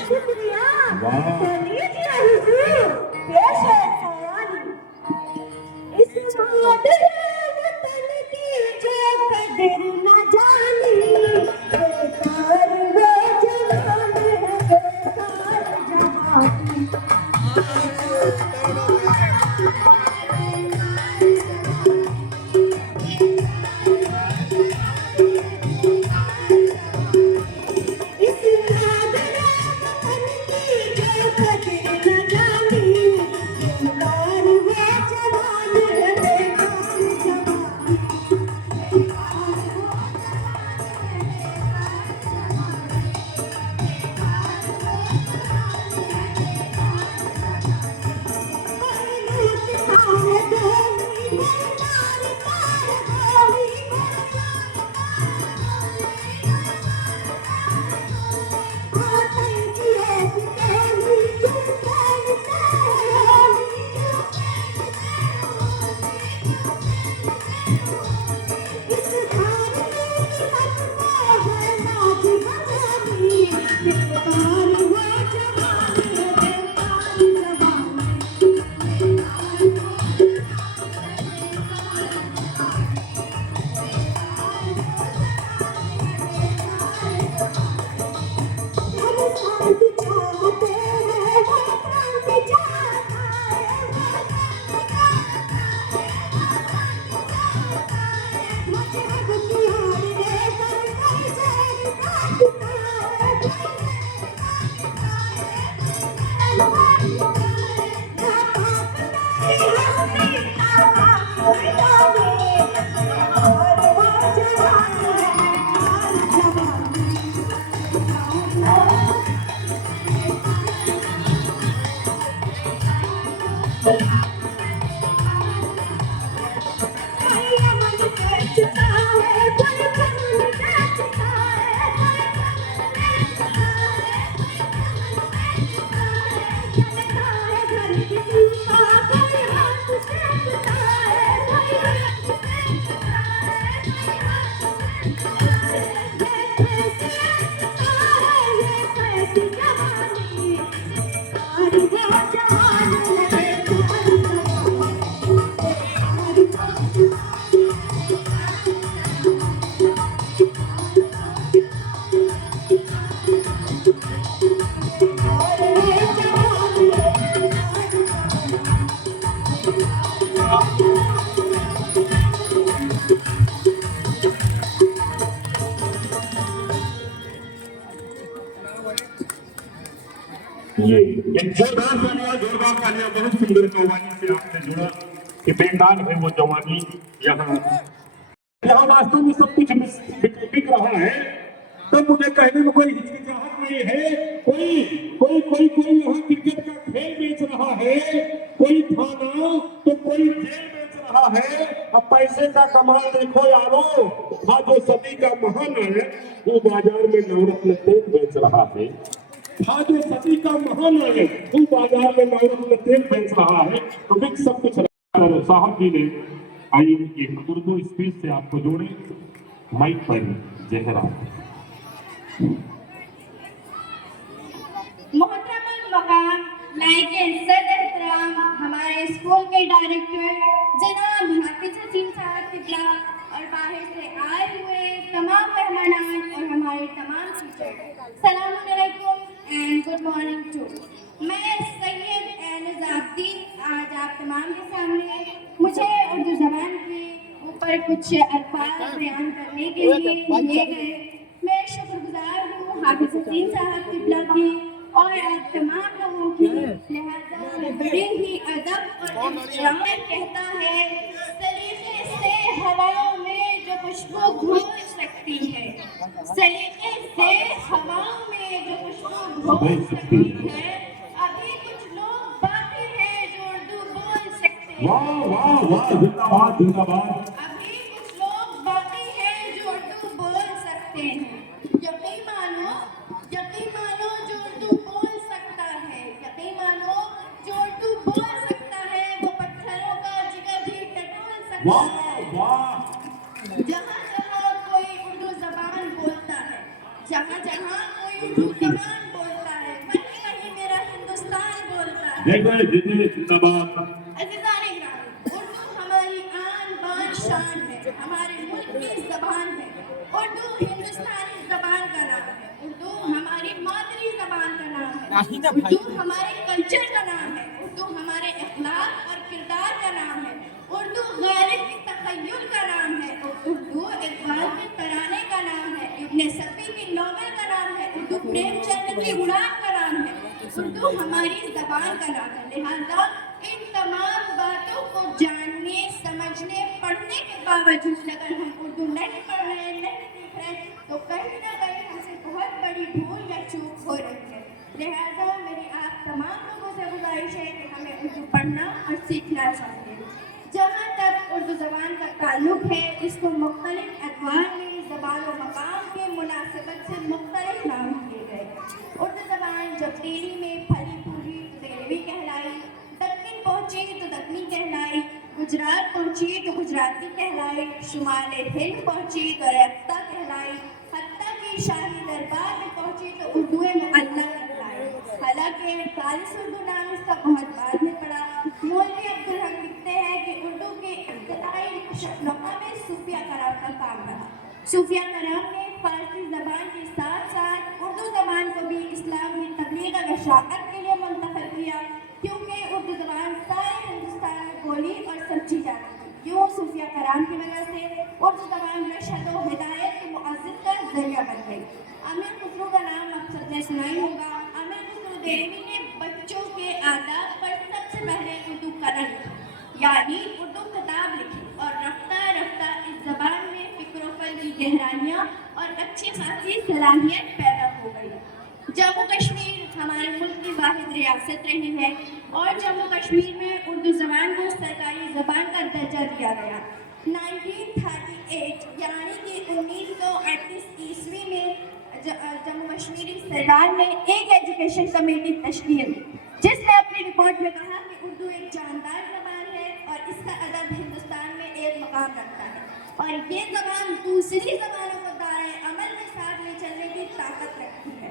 शुक्रिया। वाह। लीजिए हुजूर, पेश है सवाल। इस मादर वतन की जो कदर न जानी, बेकार वो जवान है, बेकार जवानी। इस मादर वतन की जो कदर न जानी, बेकार वो जवान है, बेकार जवानी। ये एक जोरदार तालियां बहुत सुंदर कव्वाली से आपने जुड़ा कि बेकार है वो जवानी। यहाँ यहाँ वास्तव में सब कुछ बिक रहा है, तो मुझे कहने में कोई हिचकिचाहट नहीं है। कोई कोई कोई कोई यहाँ क्रिकेट का खेल बेच रहा है, कोई थाना तो कोई जेल बेच रहा है। अब पैसे का कमाल देखो यारो, हाँ जो सदी का महानायक वो बाजार में नवरत्न तेल बेच रहा है। हाँ जो सदी का महानायक वो बाजार में नवरत्न तेल बेच रहा है। तो बिक सब कुछ साहब जी ने आइए एक उर्दू स्पीच से आपको जोड़े। माइक पर जहरा। मोहतरम मकाम लायके सदर एहतराम हमारे स्कूल के डायरेक्टर जनाब हाफिज हसीन साहब तिबला और बाहर से आए हुए तमाम मेहमान और हमारे तमाम टीचर, सलाम अलैकुम एंड गुड मॉर्निंग टू। मैं सैयद एनजाब्दीन आज आप तमाम के सामने मुझे उर्दू जबान के ऊपर कुछ अल्फाज बयान करने के लिए दिए गए। मैं शुक्रगुजार हूँ हाफिज हसीन साहब तिबला की और आप तमाम लोगों की। लिहाजा मैं बड़े ही अदब और एहतराम कहता है, सलीके से हवाओं में जो खुशबू घोल सकती है, सलीके से हवाओं में जो खुशबू घोल सकती है, अभी कुछ लोग बाकी हैं जो उर्दू बोल सकते हैं। वाह वाह वाह, जिंदाबाद जिंदाबाद। अभी कुछ लोग बाकी हैं जो उर्दू बोल सकते हैं। यकीन मानो जो उर्दू बोल सकता है, यकीन मानो जो उर्दू बोल सकता है, वो पत्थरों का जिगर भी टटोल सकता वाह है। वाह। जहाँ जहाँ कोई उर्दू जबान बोलता है, जहाँ जहाँ कोई उर्दू जबान बोलता है, जय जय जितने जिंदाबाद। अज़ीज़ान इकराम, उर्दू हमारी आन बान शान है, हमारे मुल्क की ज़बान है। उर्दू हिंदुस्तानी ज़बान का नाम है, उर्दू हमारी मादरी ज़बान का नाम है, उर्दू हमारे कल्चर का नाम है, उर्दू हमारे अखलाक और किरदार का नाम है, उर्दू गालिब की तख़य्युल का नाम है, उर्दू इक़बाल के तराने का नाम है, इब्न सफ़ी की नॉवेल का नाम है, उर्दू प्रेमचंद की उड़ान का नाम है, उर्दू हमारी ज़बान का नाम है। लिहाजा इन तमाम बातों को जानने, समझने, पढ़ने के बावजूद अगर हम उर्दू नहीं पढ़ रहे हैं, नहीं सीख रहे हैं, तो कहीं ना कहीं हमसे बहुत बड़ी भूल या चूक हो रही है। लिहाजा मेरी आप तमाम लोगों से गुजारिश है कि हमें उर्दू पढ़ना और सीखना चाहिए। जहाँ तक उर्दू ज़बान का ताल्लुक है, इसको मुख्तलिफ अखबार में ज़बान व मकाम के मुनासिबत से मुख्तलिफ नाम दिए गए। उर्दू ज़बान जब दिल्ली में फली फूली तो दिल्ली कहलाई, दक्कन पहुँची तो दक्कनी कहलाई, गुजरात पहुँची तो गुजराती कहलाई, शुमाल हिंद पहुँची तो रेख्ता कहलाई, हत्ता की शाही दरबार में पहुँची तो उर्दू मुअल्ला कहलाई। हालांकि 48 उर्दू नाम इसका बहुत बाद में पड़ा। मौलवी अब्दुल हक लिखते हैं कि उर्दू के इब्तिदाई शक्लों में सूफिया कराम का काम रहा। सूफिया कराम ने फारसी ज़बान के साथ साथ उर्दू ज़बान को भी इस्लाम में तबलीग और इशाअत के लिए मुंतखब किया, क्योंकि उर्दू ज़बान सारे हिंदुस्तान में बोली और समझी जाती थी। यूँ सूफिया कराम की वजह से उर्दू ज़बान रशद व हिदायत के मुअज़्ज़िन का ज़रिया बन गई। अमीर खुसरो का नाम आप सबने सुना ही होगा। अमीर खुसरो देलवी ने बच्चों के आदाब पर सबसे पहले उर्दू कलम यानी उर्दू किताब लिखी और रफ्ता रफ्ता इस ज़बान में फ़िक्र व फ़न की गहराइयाँ और अच्छी खासी सलाहियत पैदा हो गई। जम्मू कश्मीर हमारे मुल्क की वाहिद रियासत रही है और जम्मू कश्मीर में उर्दू ज़बान को सरकारी ज़बान का दर्जा दिया गया। 1938 यानी कि 1938 ईस्वी में जम्मू कश्मीरी सरकार ने एक एजुकेशन कमेटी तश्कील दी, जिसने अपनी रिपोर्ट में कहा कि उर्दू एक जानदार ज़बान है और इसका अदब हिंदुस्तान में एक मकाम रखता है और ये ज़बान दूसरी ज़बानों को दायरे अमल में साथ ले चलने की ताकत रखती है।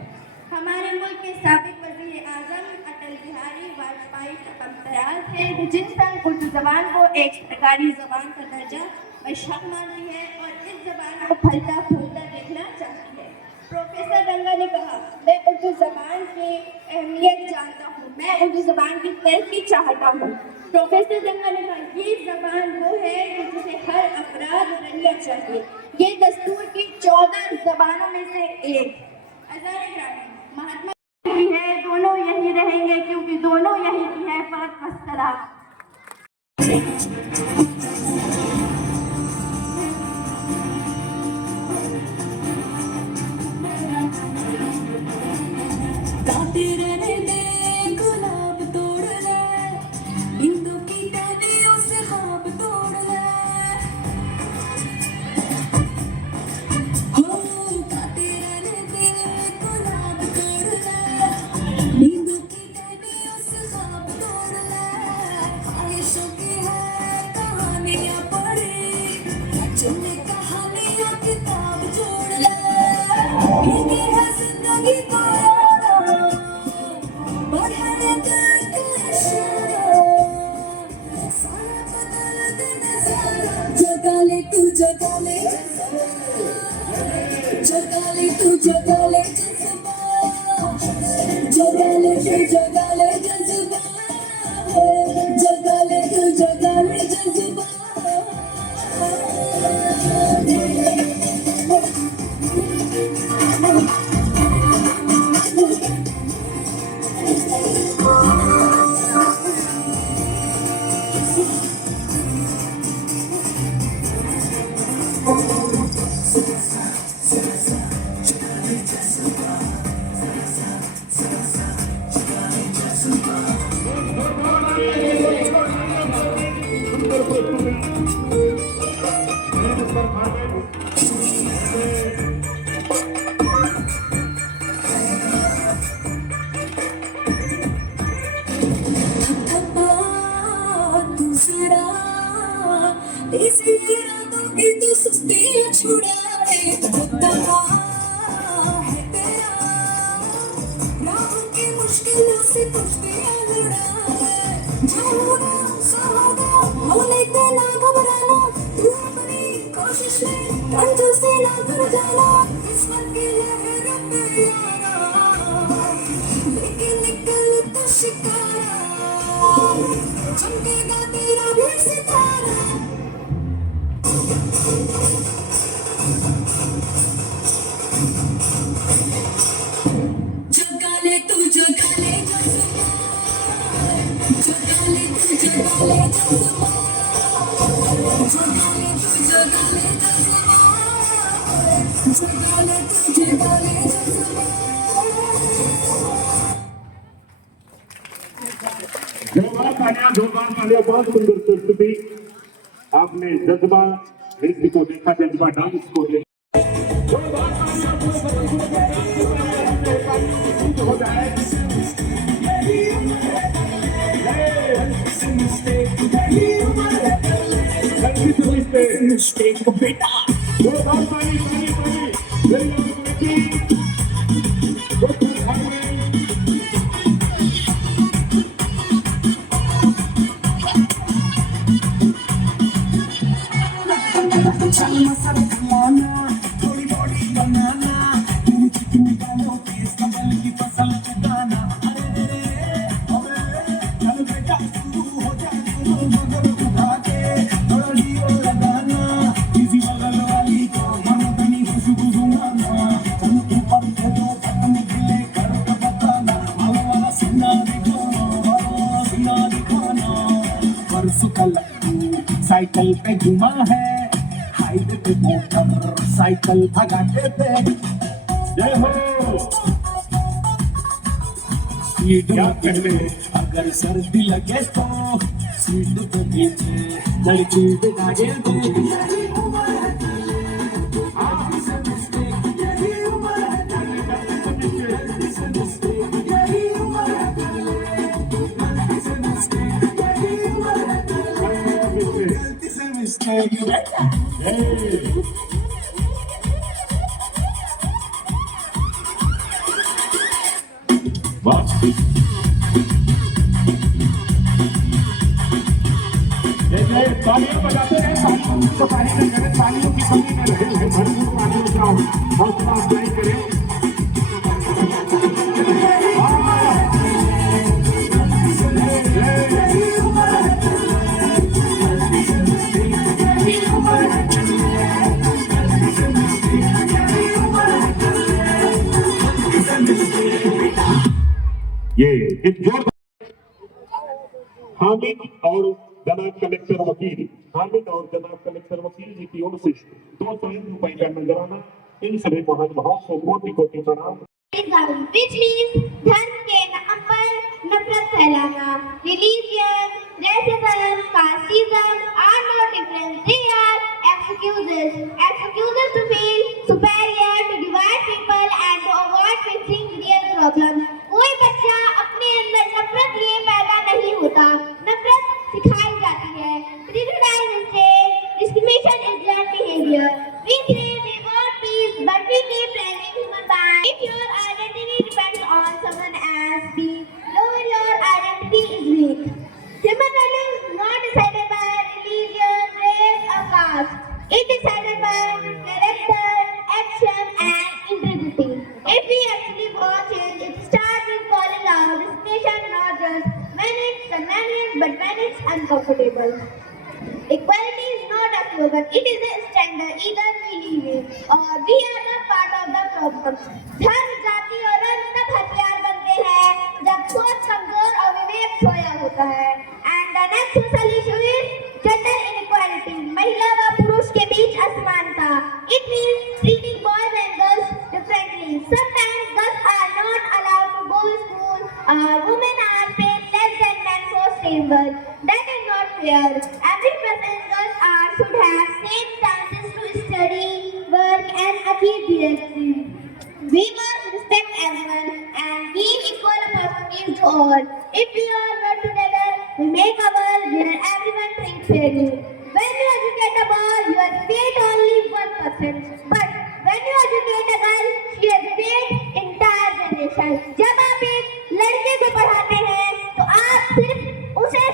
हमारे मुल्क के साबिक वज़ीर आज़म अटल बिहारी वाजपेयी का पंतराज है, जिनसे उर्दू ज़बान को एक सरकारी ज़बान का दर्जा बशक मानती है और इस ज़बान को फलता फूलता देखना चाहती है। प्रोफेसर रंगा ने कहा, मैं उर्दू ज़बान की अहमियत जानता हूँ, मैं उर्दू ज़बान की तरक्की चाहता हूँ। प्रोफेसर रंगा ने कहा, ये ज़बान वो है जिसे हर अफराद रंगना चाहिए, ये दस्तूर की 14 ज़बानों में से एक। महात्मा गांधी है, दोनों यही रहेंगे क्योंकि दोनों यही की है फर्क मसला। गाते रहने दे गुलाब तोड़ ले, बिंदु की टहनियों से ख्वाब तोड़ ले। हो गाते रहने दे गुलाब तोड़ ले, बिंदु की टहनियों से ख्वाब तोड़ ले। ख्वाहिशों की है कहानियां पढ़ी, जिनने कहानियां किताब जोड़ ले। ये है जिंदगी को जगाले तू जगाले जगाले तू जगाले जज्बा, जगाले तू जगाले जज्बा, जगाले तू जगाले जज्बा। इसी इरादों की तो सुस्तियां छुड़ाए, तबाह है तेरा राहों की मुश्किलों से कुश्तियां लड़ा। जाऊंगा सहागा होने पे ना घबराना तू अपनी कोशिश में कंजूस से ना कर जाना किस्मत की लहर पे आना लेके निकल तो शिकारा चमकेगा तेरा भी सितारा जगा ले तू जगा ले जगा ले तू जगा ले जगा ले तू जगा ले जगा ले तू जगा ले जोरदार तालियां बहुत सुंदर प्रस्तुति आपने जज्बा नृत्य को देखा जज्बा डांस को देखा जोरदार तालियां हो जाए मिस्टेक बेटा जोरदार ताली चलना सब कमाना थोड़ी बॉडी बनाना तुम चिकनी डालो केस कमल की फसल चुकाना अरे चल बेटा शुरू हो जाए मगर उठा के थोड़ा हीरो लगाना इसी वाली को मन बनी खुशबू सुनाना तुम ऊपर के दो बटन गिले कर बताना वाला सुना दिखाना परसों कल साइकिल पे घुमा है हाईवे पे मोटर साइकिल भगाते थे जय हो सीट पहले अगर सर्दी लगे तो सीट पे नीचे लड़की बिठाए थे तालियां बजाते रहे तालियों की कमी न रहे भरपूर तालियों का हौसला अफजाई करें ये एक जोर हामिद और जनाब कलेक्टर वकील जी की ओर से 200 रुपए का नजराना इन सभी महानुभावों को कोटि कोटि प्रणाम which means धर्म के नाम पर नफरत फैलाना religion racism casteism are not different they are excuses to feel superior to divide people and to avoid fixing real problems कोई बच्चा अपने अंदर नफरत लिए पैदा नहीं होता नफरत सिखाई जाती है prejudice is change discrimination is learned behavior we say we want peace but we keep blaming human beings if your identity depends on someone else being lower your identity is weak human value is not decided by religion race or caste it is decided by character action and integrity if we actually want change it starts with calling out discrimination not just when it's convenient but when it's uncomfortable equality is not a slogan it is a standard either we live in or we are not part of the problem धर्म जाति और रंग तब हथियार बनते हैं जब सोच कमजोर और विवेक सोया होता है and the next social issue is gender inequality महिला व पुरुष के बीच असमानता it means treating boys and girls differently sometimes girls are not allowed to go to school women are paid less than men for same work that is not fair every person girls are should have same chances to study work and achieve their dreams we must respect everyone and give equal opportunities to all if we all work together we make a world where everyone thinks fairly when you educate a boy you educate only 1% but when you educate a girl she educates entire generation जब आप एक लड़के को पढ़ाते हैं तो आप सिर्फ उसे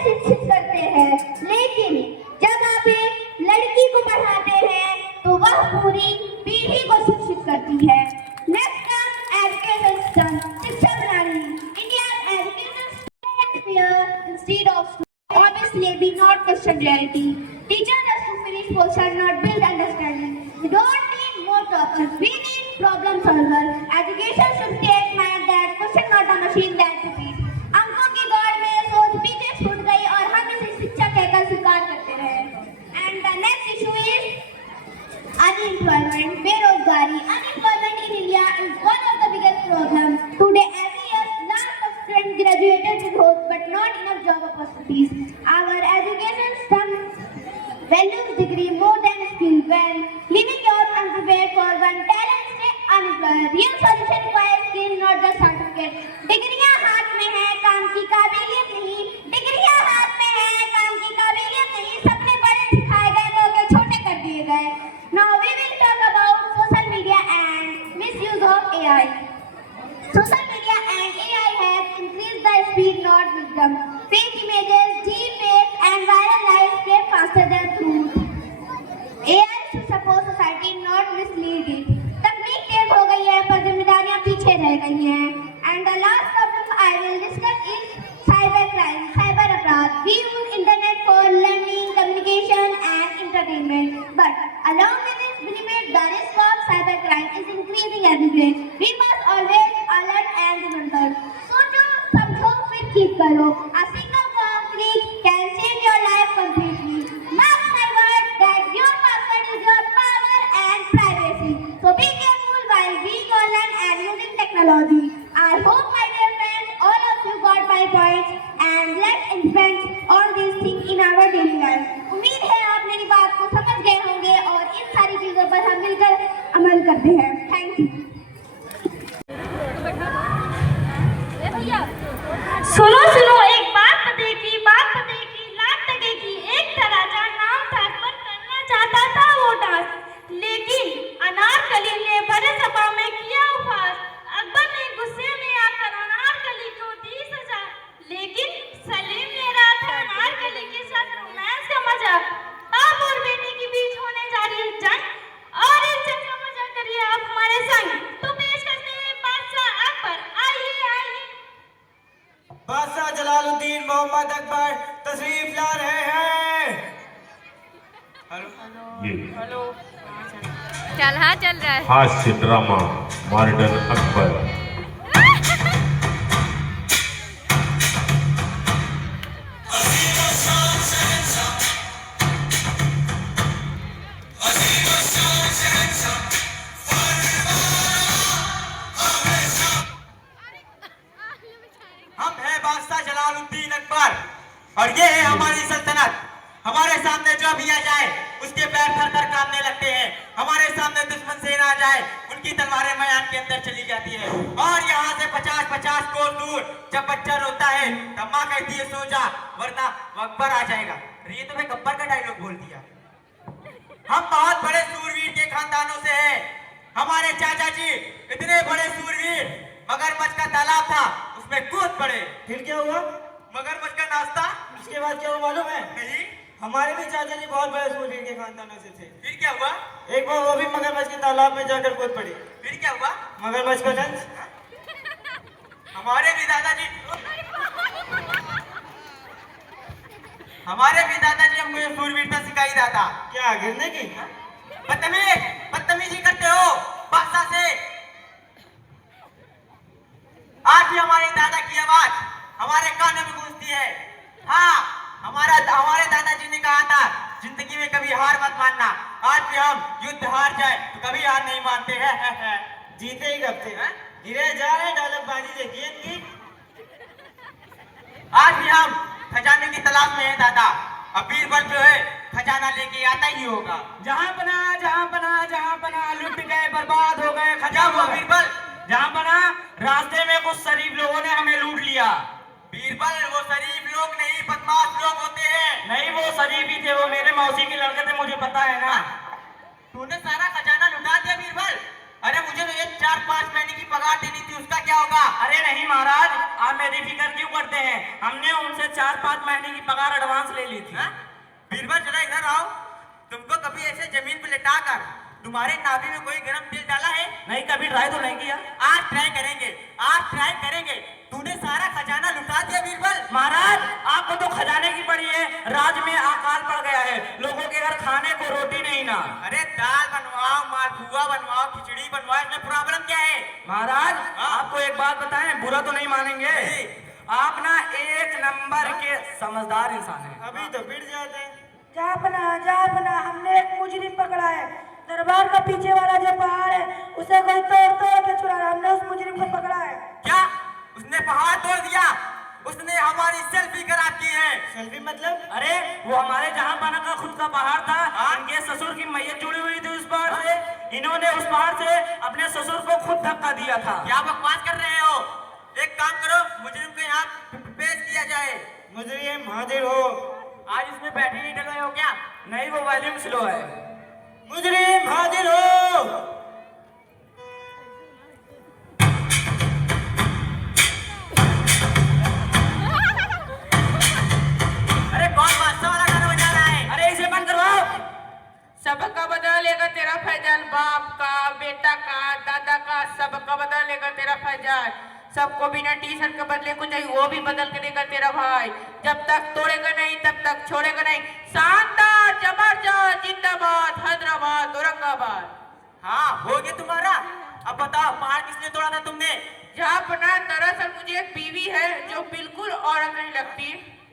question clarity. Teachers us to finish portion, not build understanding. We don't need more toppers. We need problem solver. Education should take man that question, not a machine that repeats. अंकों की दौड़ में सोच पीछे छूट गई और हम इसे शिक्षा कहकर स्वीकार करते रहे. And the next issue is unemployment, बेरोजगारी. Unemployment in India is one of the biggest problems. Today, every year, lots of students graduated with hope, but not enough job opportunities. Our education system values degree more than skill. When leaving youth unprepared for one talent, stay unemployed. Real solution requires skill, not just certificate. डिग्रियां हाथ में है, काम की काबिलियत नहीं. डिग्रियां हाथ में है, काम की काबिलियत नहीं. सपने बड़े सिखाए गए, मौके छोटे कर दिए गए. Now we will talk about social media and misuse of AI. Social media and AI have increased the speed, not wisdom. Fake images, deepfakes, and viral lives spread faster than truth. AI should support society, not mislead it. तकनीक तेज हो गई है, पर जिम्मेदारियां पीछे रह गई हैं. And the last topic I will discuss is cybercrime, cyber अपराध. We use internet for learning, communication, and entertainment. But along with this benefit, the risk of cybercrime is increasing every day. We must always alert and remember. सोचो, समझो, फिर ठीक करो. A single wrong click can change your life completely. Mark my word that your password is your power and privacy. So be careful while being online and using technology. I hope, my dear friends, all of you got my points, and let's implement all these things in our daily life. उम्मीद है आप मेरी बात को समझ गए होंगे और इन सारी चीजों पर हम मिलकर अमल करते हैं. Thank you. सुनो सुनो, एक बात पते की, लाख टके की. एक था राजा, नाम था अकबर, करना चाहता था वो डांस, लेकिन अनारकली ने बड़े सभा में किया उपहास. अकबर ने गुस्से में आकर अनारकली को दी सजा, लेकिन सलीम ले रहा था अनारकली के साथ रोमांस का मजा. बाप और बेटे के बीच होने जा रही है जंग, और इस जंग का मजा करिए आप हमारे संग. तो पेश करते हैं बादशाह अकबर. आइए आइए. बादशाह जलालुद्दीन मोहम्मद अकबर तशरीफ ला रहे हैं. ये चल हाँ चल रहा है. हास्य ड्रामा मॉडर्न अकबर. हम हैं बादशाह जलालुद्दीन अकबर और ये है हमारी सल्तनत. हमारे सामने जो भी आ जाए उसके पैर थर थर कांपने लगते हैं. हमारे सामने दुश्मन सेना आ जाए, उनकी तलवारें मैदान के अंदर चली जाती है. और यहाँ से 50-50 कोस दूर जब बच्चा रोता है तब माँ कहती है सो जा, वरना अकबर आ जाएगा. ये तो मैं गब्बर का डायलॉग बोल दिया. हम बहुत बड़े सूरवीर के खानदानों से हैं. हमारे चाचा जी इतने बड़े सूरवीर, मगरमच्छ का तालाब था उसमें कूद पड़े. फिर क्या हुआ? मगरमच्छ का नाश्ता. उसके बाद क्या हुआ मालूम है? नहीं. हमारे भी चाचा जी बहुत बड़े सूरवीर के खानदानों से थे. फिर क्या हुआ? एक बार वो भी मगरमच्छ के तालाब में जाकर कूद पड़े. फिर क्या हुआ? मगरमच्छ का लंच. हमारे भी दादाजी हमको ये सूरवीरता सिखाई दादा. क्या गिरने की? बदतमीजी करते हो बादशाह से. आज भी हमारे दादा की आवाज हमारे कानों में गूंजती है. हाँ, हमारे दादाजी ने कहा था जिंदगी में कभी हार मत मानना. आज भी हम युद्ध हार जाए तो कभी हार नहीं मानते हैं. जीते ही कब थे? गिरे जा रहे डायलॉग बाजी देखिए इनकी. आज भी हम खजाने की तलाश में हैं दादा. अब बीरबल जो है खजाना लेके आता ही होगा. जहाँ बना लुट गए, बर्बाद हो गए. क्या हुआ बीरबल? जहाँ बना रास्ते में कुछ शरीफ लोगों ने हमें लूट लिया. बीरबल, वो शरीफ लोग नहीं, बदमाश लोग होते हैं. नहीं, वो शरीफ ही थे. वो मेरे मौसी के लड़के थे, मुझे पता है ना. तूने सारा खजाना लुटा दिया बीरबल. अरे मुझे तो ये 4-5 महीने की पगार देनी थी, उसका क्या होगा? अरे नहीं महाराज, आप मेरी फिक्र क्यों करते हैं? हमने उनसे 4-5 महीने की पगार एडवांस ले ली थी. बीरबल जरा इधर आओ. तुमको कभी ऐसे जमीन पे लिटाकर तुम्हारे नाभि में कोई गरम तेल डाला है? नहीं, कभी ट्राई तो नहीं किया. आज ट्राई करेंगे. तूने सारा खजाना लुटा दिया बीरबल. महाराज, आपको तो खजाने की पड़ी है. राज में अकाल बात बताएं, बुरा तो नहीं मानेंगे। आप ना एक नंबर के समझदार इंसान हैं। अभी तो भिड़ जाते हैं। जापना हमने एक मुजरिम पकड़ा है। दरबार का पीछे वाला जो पहाड़ है उसे कोई तोड़ के चुरा रहा। हमने उस मुजरिम को पकड़ा है। क्या उसने पहाड़ तोड़ दिया? उसने हमारी सेल्फी खराब की है। सेल्फी मतलब? अरे वो हमारे जहां पाना का खुद का पहाड़ था। इनके ससुर की मैयत जुड़ी हुई थी उस पहाड़ से। इन्होंने उस पहाड़ से अपने ससुर को खुद धक्का दिया था। क्या बकवास कर रहे हो? एक काम करो, मुजरिम को यहाँ पेश किया जाए। मुजरिम हाजिर हो। आज इसमें बैटरी नहीं डलवाए हो क्या? नहीं, वो वॉल्यूम स्लो है। मुजरिम हाजिर हो। अरे कौन बादशाह वाला गाना बजा रहा है? अरे इसे बंद करवाओ। सबका बदला लेगा तेरा फैजान, बाप का, बेटा का, दादा का, सबका बदला लेगा तेरा फैजान। सबको बिना टी शर्ट के बदले को चाहिए, वो भी बदल के देगा तेरा भाई। जब तक तोड़ेगा नहीं तब तक छोड़ेगा नहीं। शानदार, जबरदस्त, जिंदाबाद, हैदराबाद, औरंगाबाद। हाँ, हो गया तुम्हारा। अब बताओ, पहाड़ किसने तोड़ा था तुमने? जापना, दरअसल मुझे एक बीवी है जो बिल्कुल औरत नहीं लगती।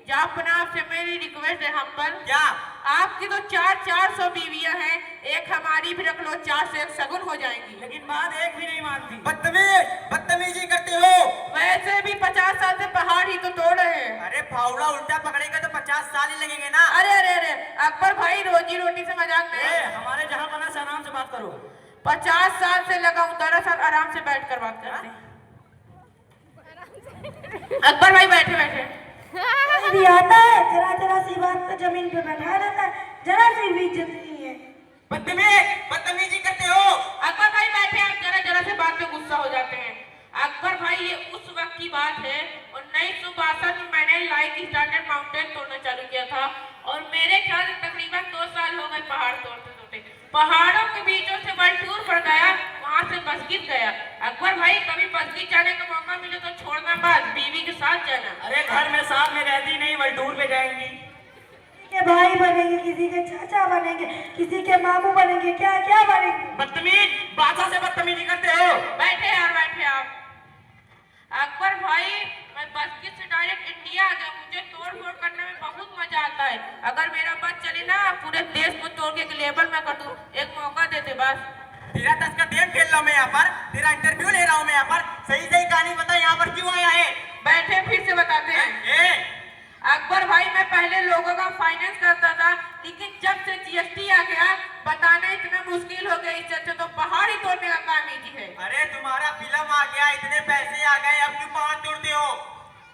जापना, आपसे मेरी रिक्वेस्ट है हम पर। क्या? आपकी तो 400 बीवियां हैं, एक हमारी भी रख लो, 4 से 1 सगुन हो जाएंगी। लेकिन बात एक भी नहीं मानती। बदतमीजी करते हो। वैसे भी 50 साल से पहाड़ ही तो तोड़ रहे हैं। अरे फावड़ा उल्टा पकड़ेगा तो 50 साल ही लगेंगे ना। अरे अरे अरे, अकबर भाई रोजी रोटी से मजाक नहीं। हमारे जहां पाना से आराम से बात करो। 50 साल से लगा हूँ, दरअसल आराम से बैठ कर बात करते हैं। अकबर भाई बैठे बैठे। कोई भी आता है जरा सी बात पे जमीन पे बैठा रहता है, जरा सी भी इज्जत नहीं है। बदतमीजी करते हो। अकबर भाई बैठे, आप जरा से बात पे गुस्सा हो जाते हैं। अकबर भाई, ये उस वक्त की बात है 1962 में मैंने लाइक स्टार्टेड माउंटेन तोड़ना चालू किया था और मेरे ख्याल से तकरीबन 2 साल हो गए पहाड़ तोड़ते तोड़ते। पहाड़ों के बीचों से वर्ल्ड टूर पर गया, वहाँ से मस्जिद गया। अकबर भाई, कभी मस्जिद जाने का मौका मिले तो छोड़ना मत, बीवी के साथ जाना। अरे घर में साथ में रहती नहीं, वर्ल्ड टूर पे जाएंगी। किसी के भाई बनेंगे, किसी के चाचा बनेंगे, किसी के मामू बनेंगे, क्या क्या बनेंगे। बदतमीज, बादशाह से बदतमीजी करते हो। बैठे यार, बैठे आप। अकबर भाई, मैं मस्जिद से डायरेक्ट इंडिया आ गया। मुझे तोड़ फोड़ करने में बहुत मजा आता है। अगर मेरा बस चले ना, पूरे देश को तोड़ के लेबल में कर दूं। एक मौका देते बस। तेरा 10 का गेम खेल रहा हूँ मैं यहाँ पर, तेरा इंटरव्यू ले रहा हूँ मैं यहाँ पर। सही सही कहानी बता, यहाँ पर क्यों आया है? बैठे, फिर से बताते हैं। अकबर भाई, मैं पहले लोगों का फाइनेंस करता था, लेकिन जब से जीएसटी आ गया बताना इतना मुश्किल हो गया। इससे अच्छा तो पहाड़ ही तोड़ने का काम ही है। अरे तुम्हारा फिल्म आ गया, इतने पैसे आ गए, अब क्यों पहाड़ तोड़ते हो?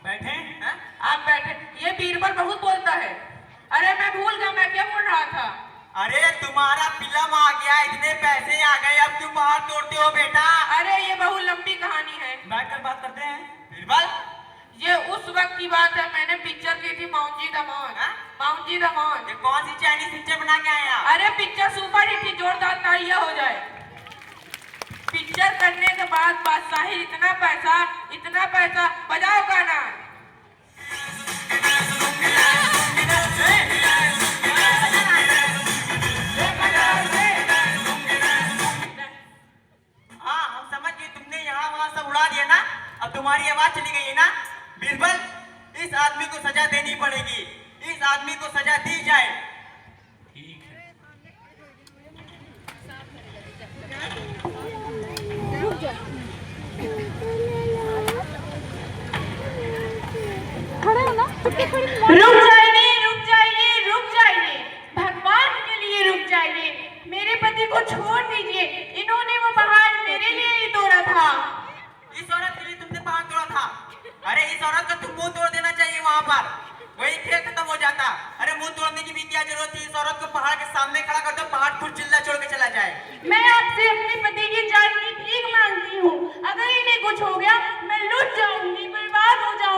बैठे हैं? आप बैठे। ये बीरबल बहुत बोलता है। अरे मैं भूल गया मैं क्या बोल रहा था। अरे तुम्हारा फिल्म आ गया, इतने पैसे आ गए, अब क्यों पहाड़ तोड़ते हो बेटा? अरे ये बहुत लंबी कहानी है, बैठकर बात करते हैं। बीरबल, ये उस वक्त की बात है, मैंने पिक्चर की थी माउंट जी द मौन। माउंट जी द मौन। ये कौन सी चाइनीज पिक्चर बना के आया? अरे पिक्चर सुपर हिट थी, जोरदार तालियां हो जाए। पिक्चर करने के बाद बादशाही, इतना पैसा, बजाओ गाना। हाँ, हम समझ गए, तुमने यहाँ वहाँ सब उड़ा दिया ना, अब तुम्हारी आवाज चली गई है ना। बीरबल, इस आदमी को सजा देनी पड़ेगी, इस आदमी को सजा दी जाए। रुक जाइए, भगवान के लिए रुक जाइए। मेरे पति को छोड़ दीजिए, इन्होंने वो पहाड़ मेरे लिए ही तोड़ा था। इस औरत के लिए तुमने पहाड़ तोड़ा था? अरे इस औरत का तुम मुंह तोड़ देना चाहिए वहाँ पर, वही खेल खत्म हो जाता। अरे मुंह तोड़ने की भी क्या जरूरत थी? इस औरत को पहाड़ के सामने खड़ा कर दो, पहाड़ खुद चिल्ला छोड़ के चला जाए। मैं आपसे अपने पति की जान की भीख मांगती हूँ। अगर इन्हें कुछ हो गया, मैं लुट जाऊंगी, बर्बाद हो जाऊंगी।